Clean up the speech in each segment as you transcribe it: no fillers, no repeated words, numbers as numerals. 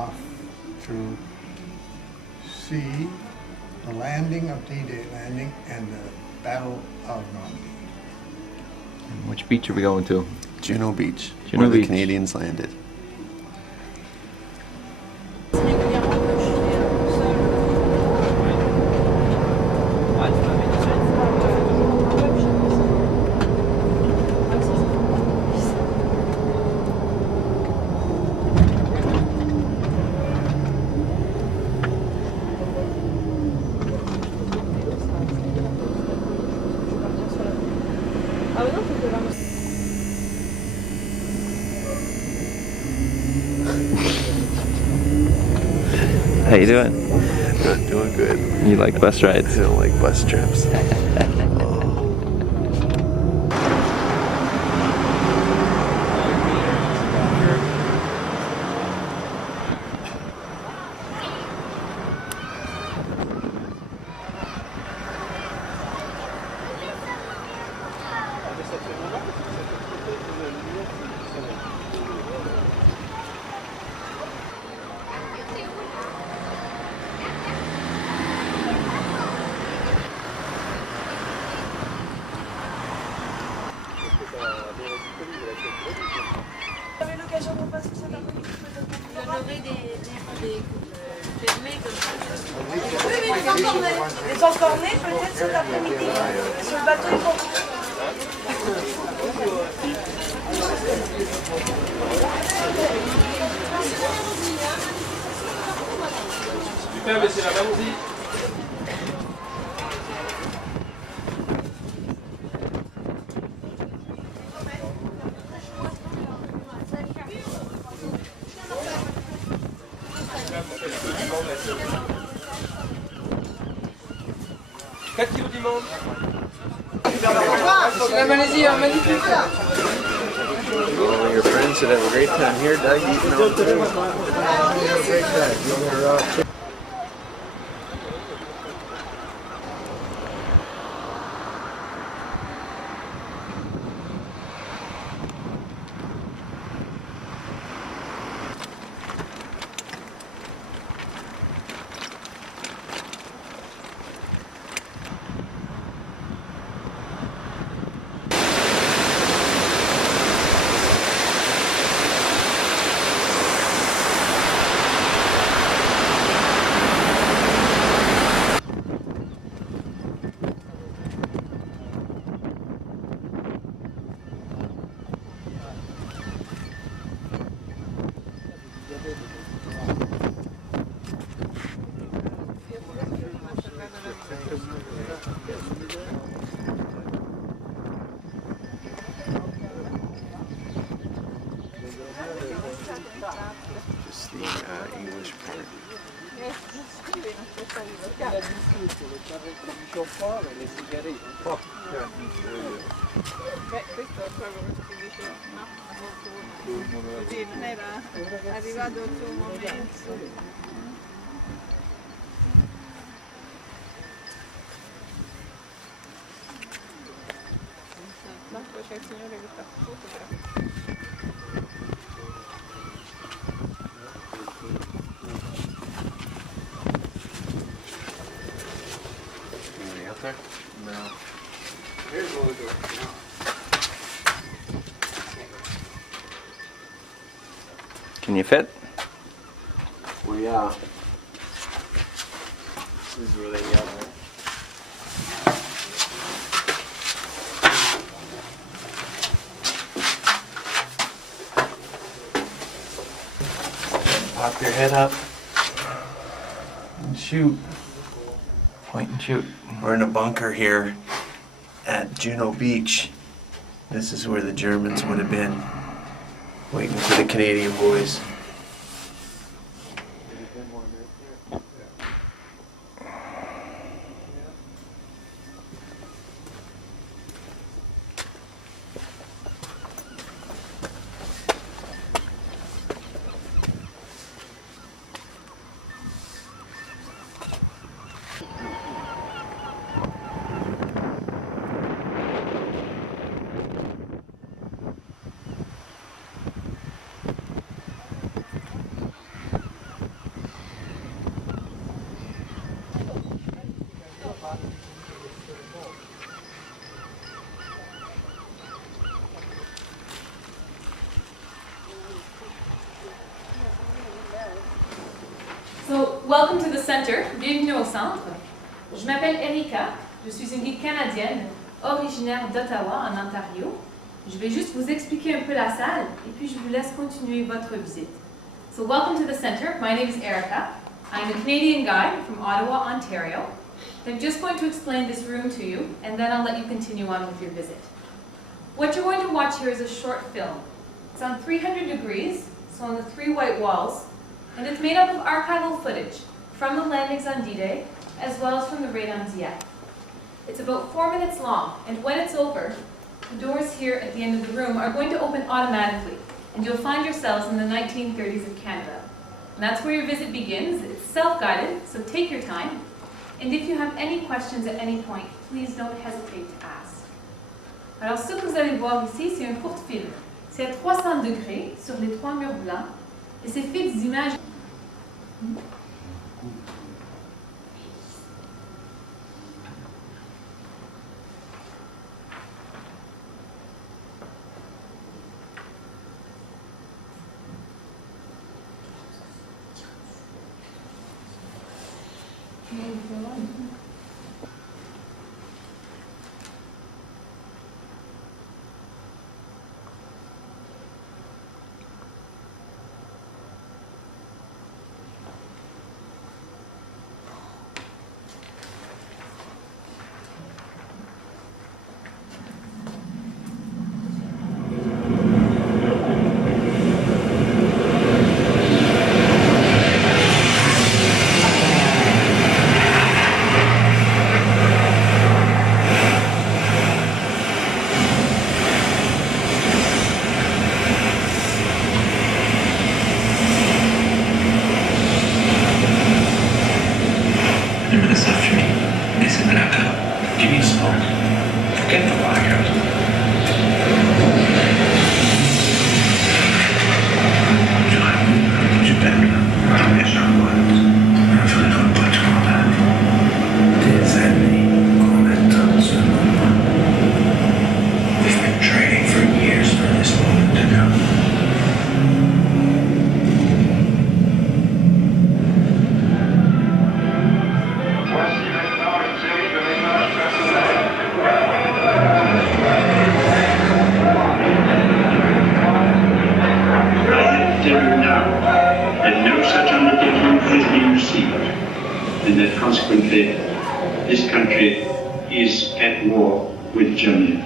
off to see the landing of D-Day landing and the Battle of Normandy. And which beach are we going to? Juno Beach, Juno where the Beach. Canadians landed. How you doing? Not doing good. You like bus rides? I don't like bus trips. Vous avez l'occasion de passer cet après-midi peut-être? Vous donnerez des fermés comme ça. Oui, mais les encornés. Les encornés peut-être cet après-midi. Sur le bateau, ils vont. Putain, mais c'est la bandit. Quatre kilos du monde. C'est la Malaisie, hein, magnifique. All your friends should have a great time here, Doug, eating all the food. Just the English part. Beh, questo è quello che si dice, no? Così non era arrivato il suo momento. No, poi c'è il signore che fa tutto. Anybody out there? No. Here's what we're doing now. Can you fit? Well, yeah. This is where they yell. Pop your head up and shoot. Point and shoot. We're in a bunker here at Juno Beach. This is where the Germans would have been, waiting for the Canadian boys. welcome to the center. Bienvenue au centre. Je m'appelle Erika. Je suis une guide canadienne originaire d'Ottawa, en Ontario. Je vais juste vous expliquer un peu la salle et puis je vous laisse continuer votre visite. So welcome to the center. My name is Erika. I'm a Canadian guide from Ottawa, Ontario. I'm just going to explain this room to you and then I'll let you continue on with your visit. What you're going to watch here is a short film. It's on 300 degrees, so on the 3 white walls, and it's made up of archival footage from the landings on D-Day as well as from the raid on Dieppe. It's about 4 minutes long, and when it's over, the doors here at the end of the room are going to open automatically, and you'll find yourselves in the 1930s of Canada. And that's where your visit begins. It's self-guided, so take your time. And if you have any questions at any point, please don't hesitate to ask. Alors ce que vous allez voir ici, c'est un court film. C'est à 300 degrés sur les 3 murs blancs, et c'est fait d'images. Consequently, this country is at war with Germany.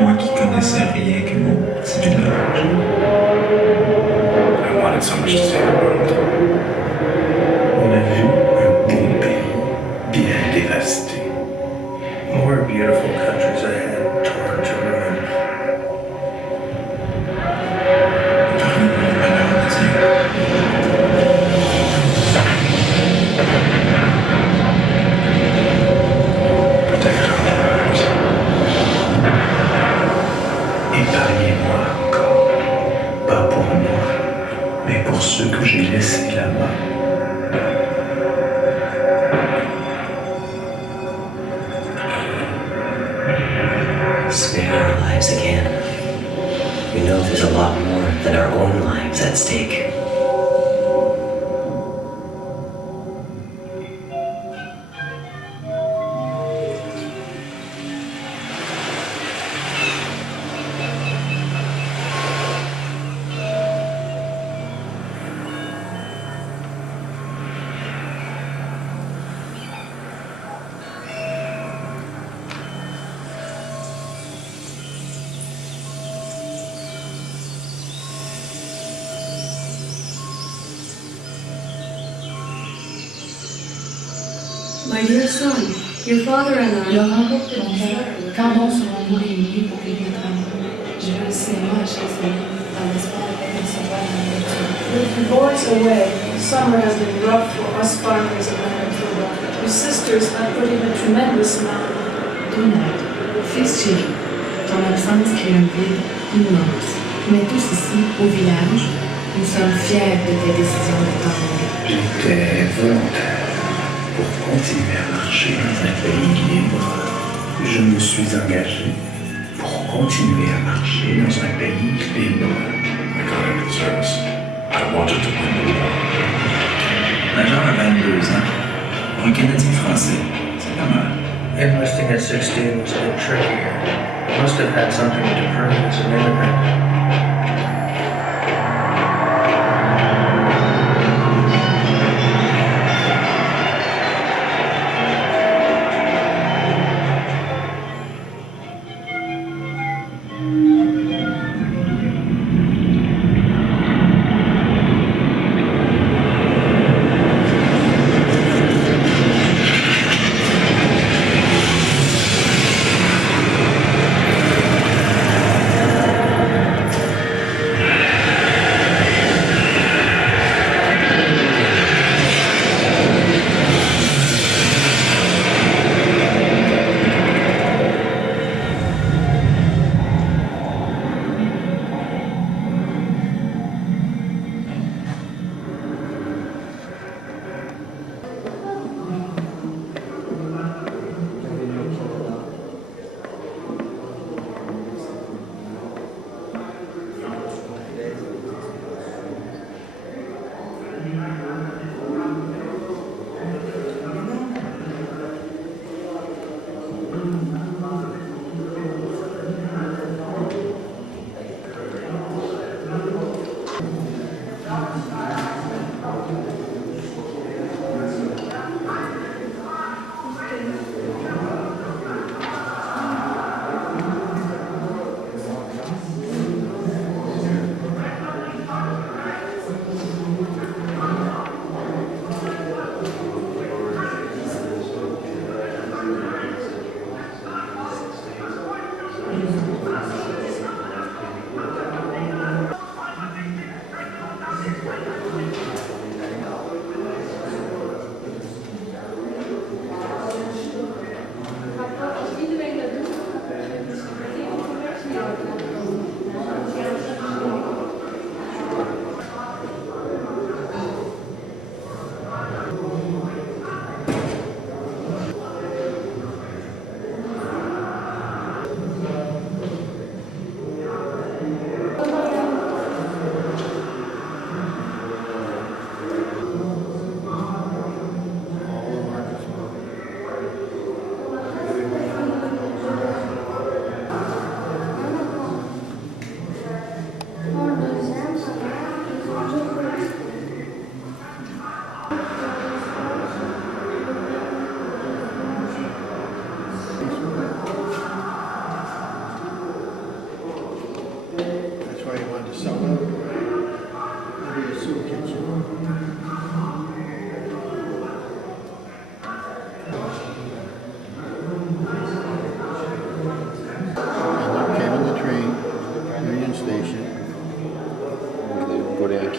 Moi qui connaissais rien que mon petit village. I wanted so much to see the world. On a vu un beau pays bien dévasté. More beautiful countries ahead toward to ruin. Épargnez-moi encore, pas pour moi, mais pour ceux que j'ai laissés là-bas. Spare our lives again. We know there's a lot more than our own lives at stake. My dear son, your father and I... Mon père, quand on serons réunis pour les témoins, je veux serrer à chaque année dans l'espoir de recevoir la nourriture. With the boys away, summer has been rough for us farmers in Manitoba. Your sisters have put in a tremendous amount. Donald, fils chéri, ton absence crée un vide immense. Mais tous ici, au village, nous sommes fiers de tes décisions de t'enlever. J'étais volontaire. Pour continuer à marcher dans un pays libre, je me suis engagé pour continuer à marcher dans un pays libre. I got into service. I wanted to win the war. Major à 22 ans. Pour un Canadien français, c'est pas mal. Enlisting at 16 was a bit trickier. Must have had something to prove as an immigrant.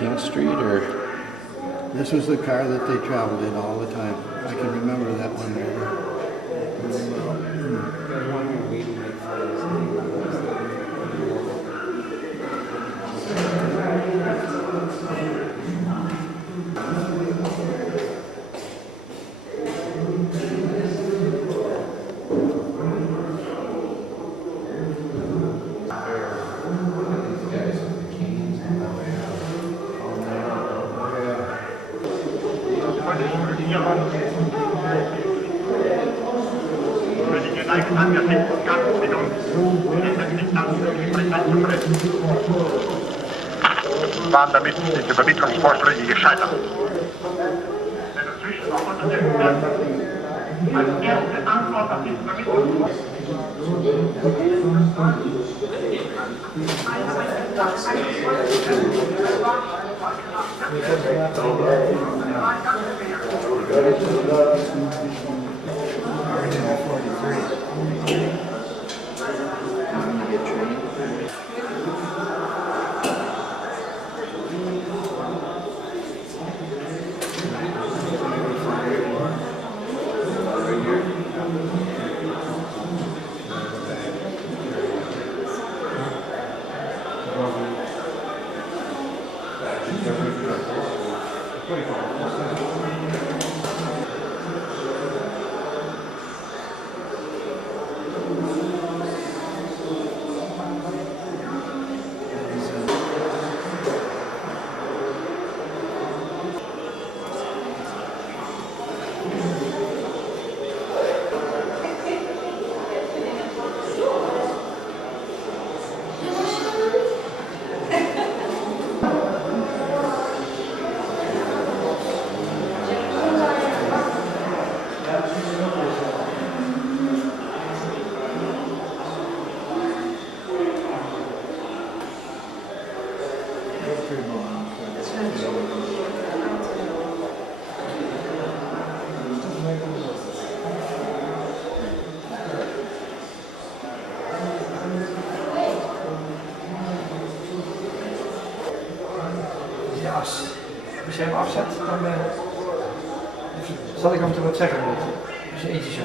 King Street, or? This was the car that they traveled in all the time. I can remember that one really well. Waren damit die Übermittlungsvorschläge gescheitert. Denn dazwischen auch unter der als erste Antwort auf die Übermittlung. Als je hem afzet, dan zal ik hem te wat zeggen. Als je eentje zo.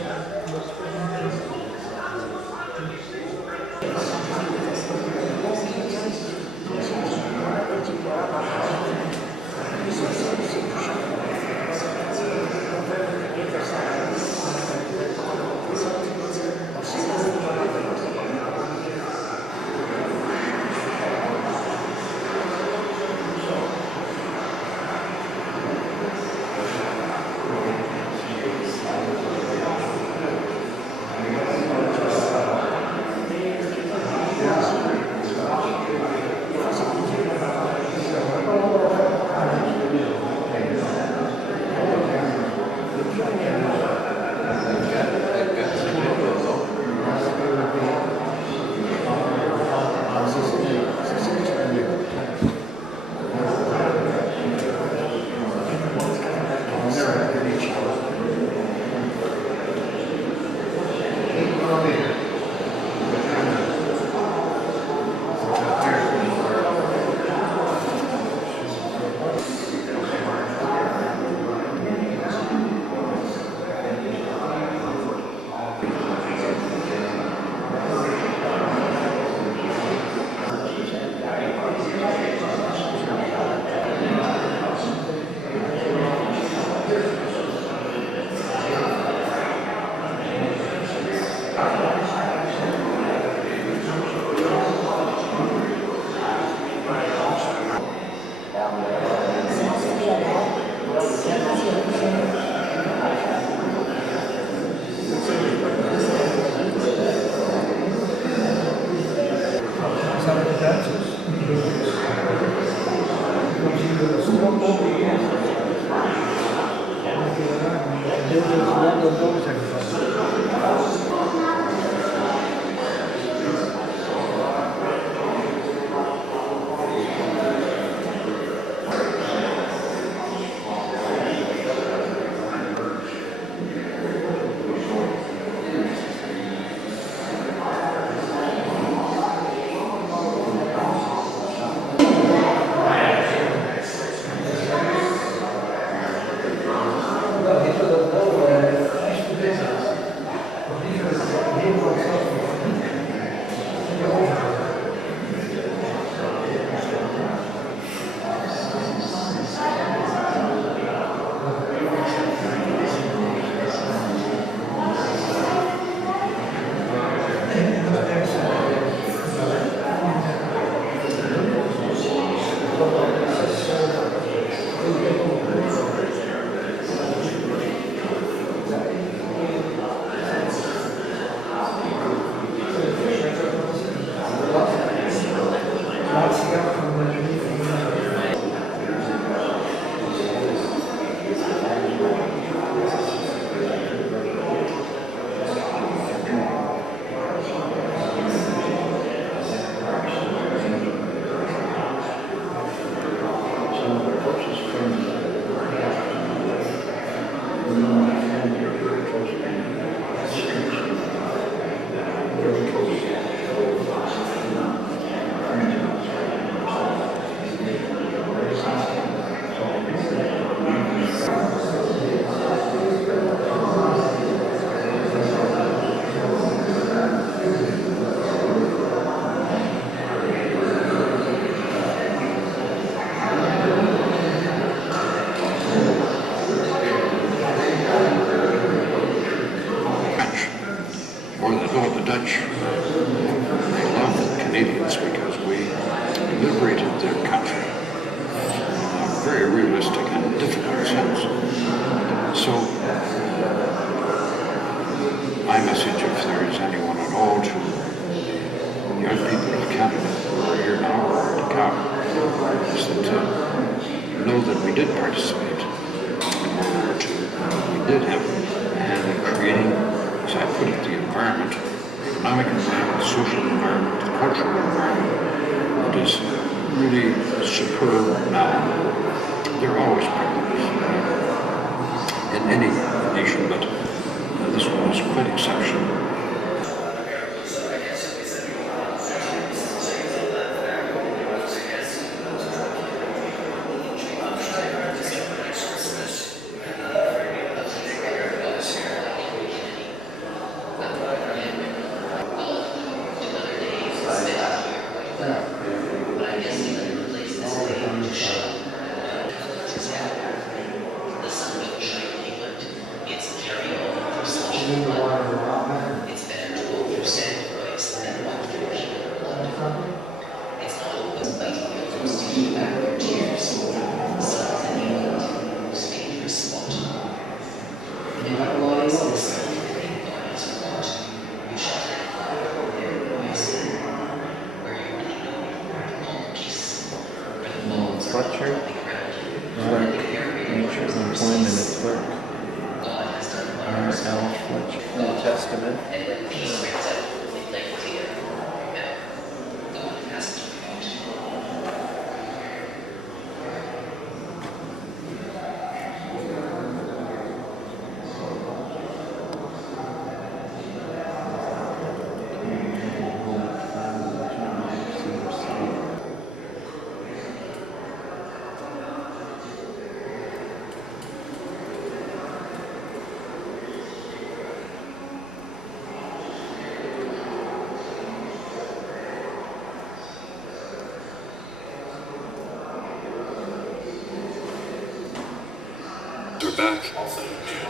back.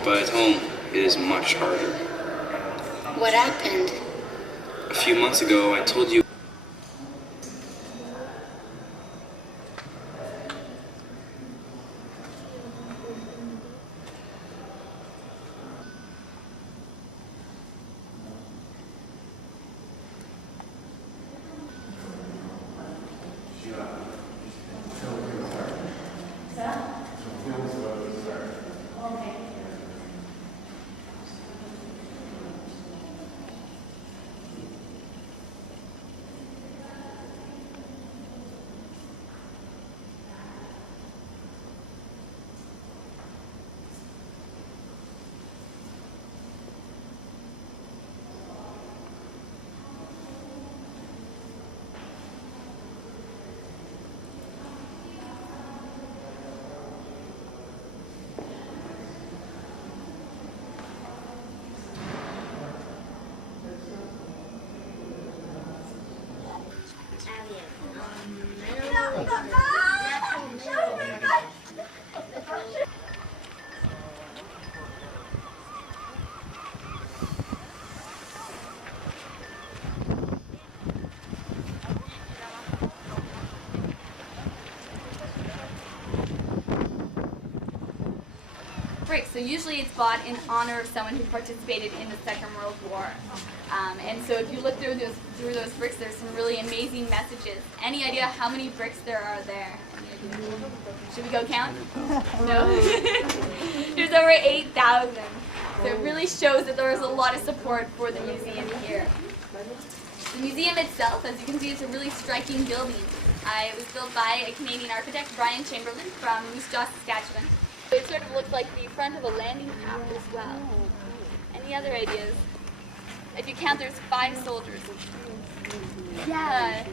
But at home, it is much harder. What happened? A few months ago, I told you. Bricks. So usually it's bought in honor of someone who participated in the Second World War. And so if you look through those bricks, there's some really amazing messages. Any idea how many bricks there are there? Should we go count? No? There's over 8,000. So it really shows that there was a lot of support for the museum here. The museum itself, as you can see, is a really striking building. It was built by a Canadian architect, Brian Chamberlain, from Moose Jaw, Saskatchewan. It sort of looked like the front of a landing path as well. Any other ideas? If you count, there's 5 soldiers. Yeah.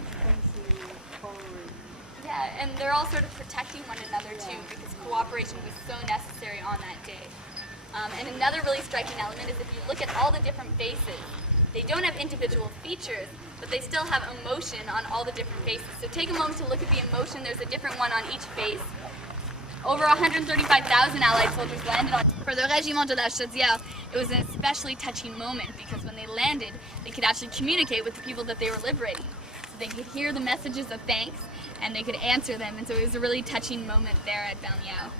Yeah, and they're all sort of protecting one another too, because cooperation was so necessary on that day. And another really striking element is if you look at all the different faces, they don't have individual features, but they still have emotion on all the different faces. So take a moment to look at the emotion. There's a different one on each face. Over 135,000 Allied soldiers landed on. For the Régiment de la Chaudière, it was an especially touching moment because when they landed, they could actually communicate with the people that they were liberating. So they could hear the messages of thanks and they could answer them, and so it was a really touching moment there at Baliao.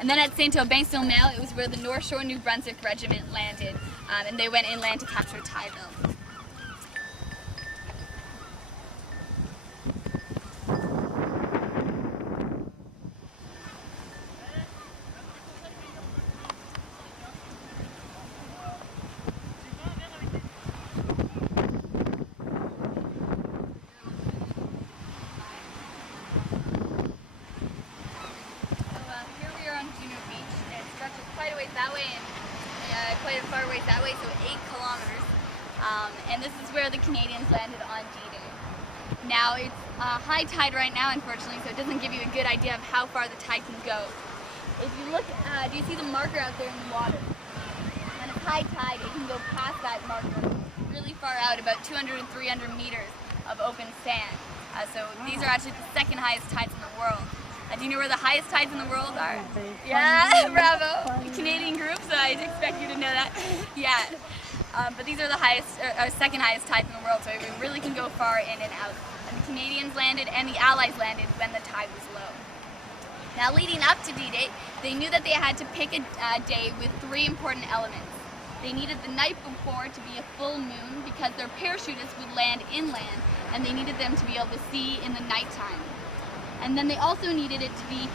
And then at Saint-Aubin-sur-Mer, it was where the North Shore New Brunswick Regiment landed, and they went inland to capture Tailleville. That way and quite a far ways that way, so 8 kilometers. And this is where the Canadians landed on D-Day. Now it's high tide right now, unfortunately, so it doesn't give you a good idea of how far the tide can go. If you look, do you see the marker out there in the water? When it's high tide, it can go past that marker really far out, about 200 and 300 meters of open sand. So these are actually the second highest tides in the world. Do you know where the highest tides in the world are? Yeah, bravo. Canadian group, so I'd expect you to know that. Yeah, but these are the highest, second highest tides in the world, so it really can go far in and out. And the Canadians landed and the Allies landed when the tide was low. Now leading up to D-Day, they knew that they had to pick a day with 3 important elements. They needed the night before to be a full moon because their parachutists would land inland and they needed them to be able to see in the nighttime. And then they also needed it to be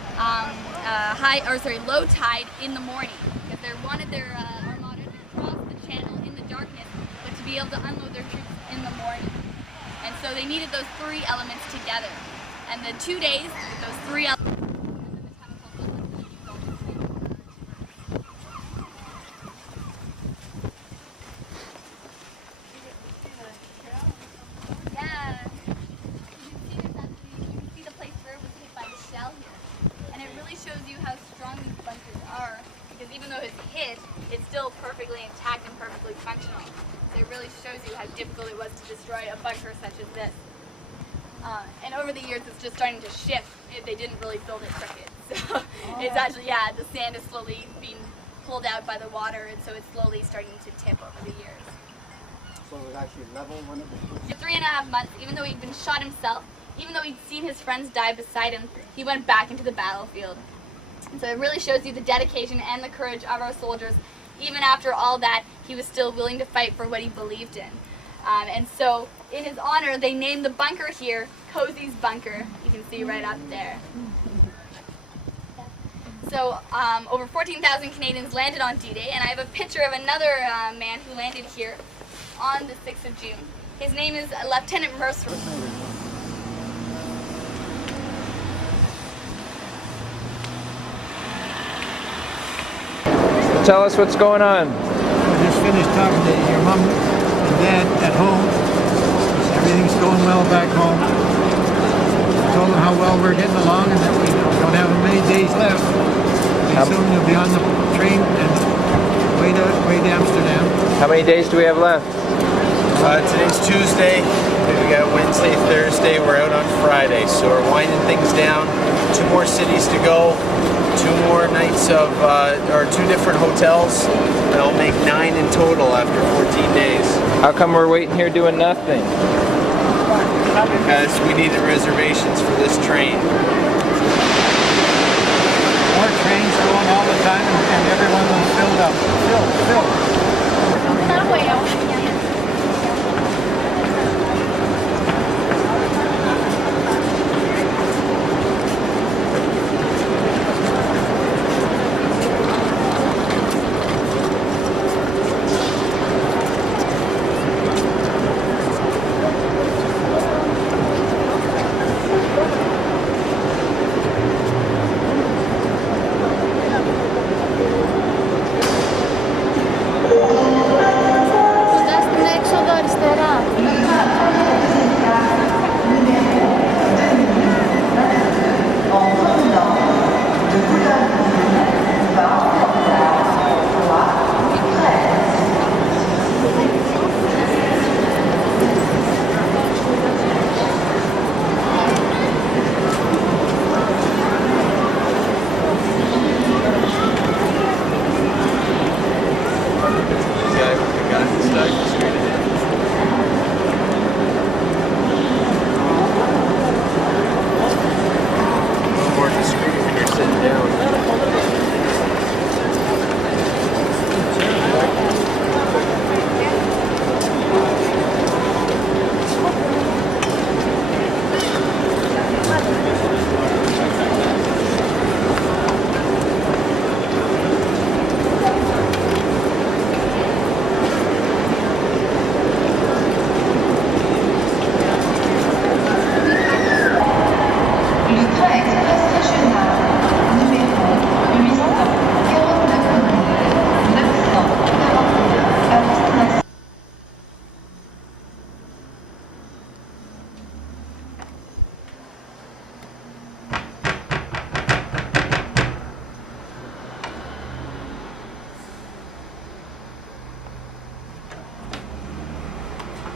low tide in the morning because they wanted their armada to cross the channel in the darkness, but to be able to unload their troops in the morning. And so they needed those 3 elements together. And the 2 days with those 3 elements. It's still perfectly intact and perfectly functional. So it really shows you how difficult it was to destroy a bunker such as this. And over the years, it's just starting to shift. They didn't really build it crooked. So it's actually, yeah, the sand is slowly being pulled out by the water, and so it's slowly starting to tip over the years. So it was actually level when it was... For 3.5 months, even though he'd been shot himself, even though he'd seen his friends die beside him, he went back into the battlefield. And so it really shows you the dedication and the courage of our soldiers. Even after all that, he was still willing to fight for what he believed in. And so, in his honor, they named the bunker here Cozy's Bunker. You can see right up there. So, over 14,000 Canadians landed on D-Day, and I have a picture of another man who landed here on the 6th of June. His name is Lieutenant Mercer. Tell us what's going on. I just finished talking to your mom and dad at home. Everything's going well back home. I told them how well we're getting along and that we don't have many days left. And soon you'll be on the train and way to Amsterdam. How many days do we have left? Today's Tuesday. We got Wednesday, Thursday. We're out on Friday, so we're winding things down. 2 more cities to go. 2 more nights of, or 2 different hotels. That'll make 9 in total after 14 days. How come we're waiting here doing nothing? Because we needed reservations for this train. More trains going all the time and everyone was filled up. Filled.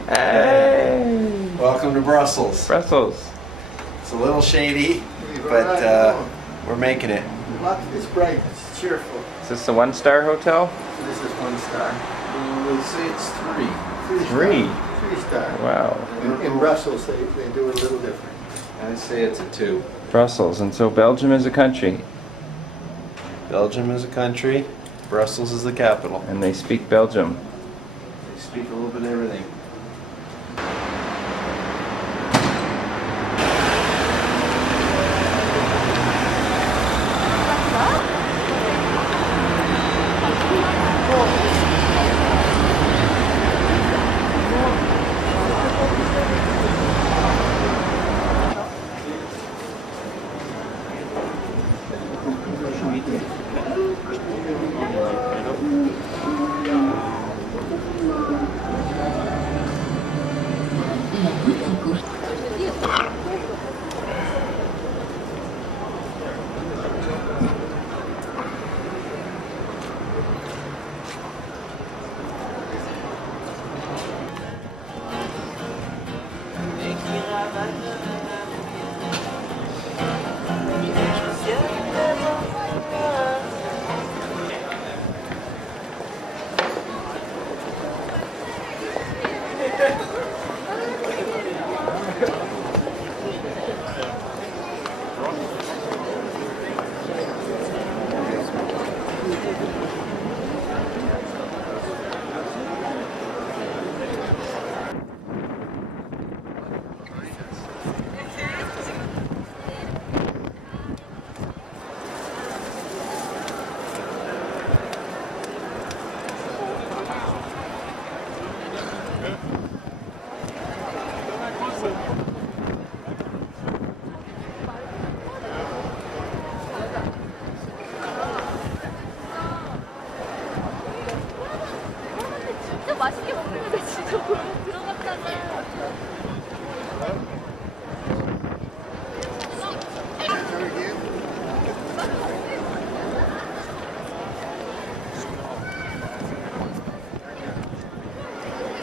Hey! Welcome to Brussels. Brussels. It's a little shady, but we're making it. It's bright, it's cheerful. Is this the 1-star hotel? This is 1 star. We'll say it's 3. 3? 3 star. Wow. In Brussels, they do it a little different. I say it's a 2. Brussels. And so Belgium is a country. Belgium is a country. Brussels is the capital. And they speak Belgium. They speak a little bit of everything.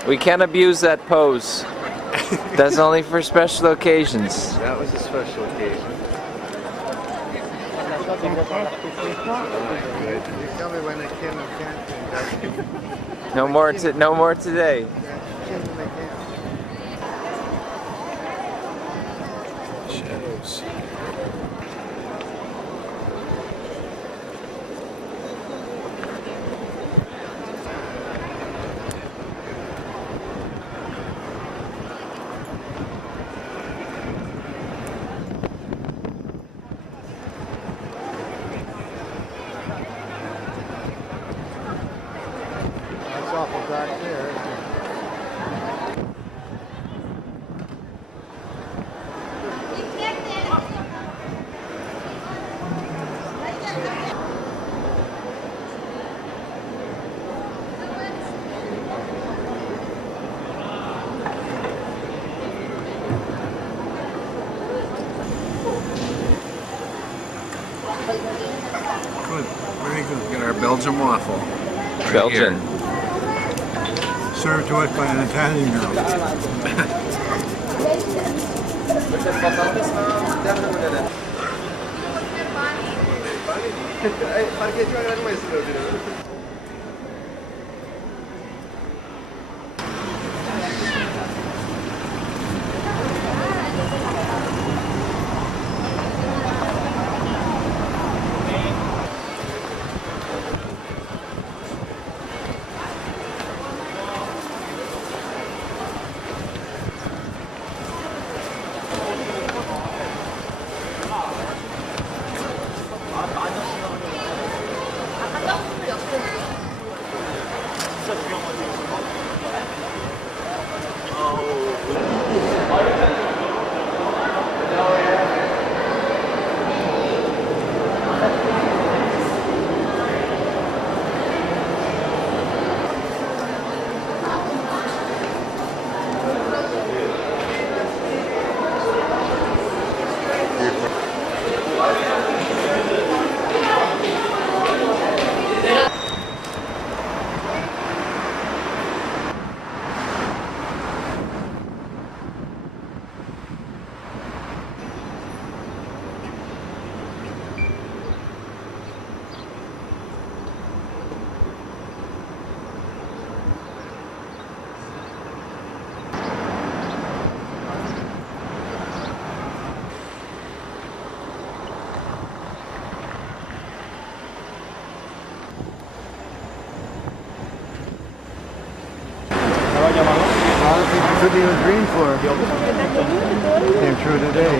We can't abuse that pose. That's only for special occasions. That was a special occasion. You tell me when I can and can't. No more today. Shadows. That's awful back there. Good, very good. We got our Belgian waffle. Right Belgian. here. Served to us by an Italian girl. Could be with green for. Came true today.